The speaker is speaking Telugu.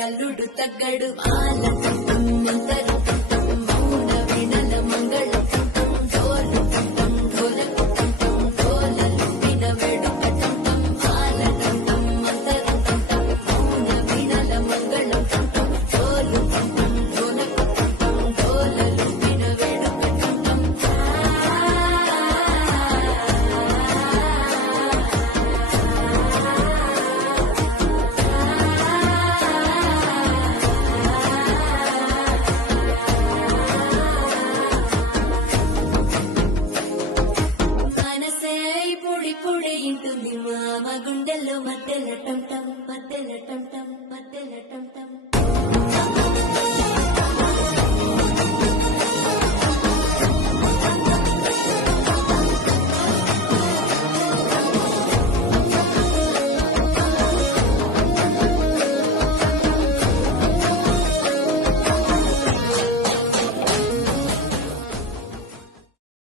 అల్లుడు తగ్గడు ఆలకట్టం నింతరు కట్టం మౌన వినల మంగళ కట్టం డోలు కట్టం ఢోలకు కట్టం ఢోలలు వినవేడు కట్టం ఆలకట్టం మంతరు కట్టం మౌన వినల మంగళ కట్టం డోలు కట్టం ఢోలకు కట్టం ఢోలలు వినవేడు కట్టం పొడి ఇంటుంది మామ గుండెల్లో మధ్యల టం టం మధ్యల టం టం మధ్యల టం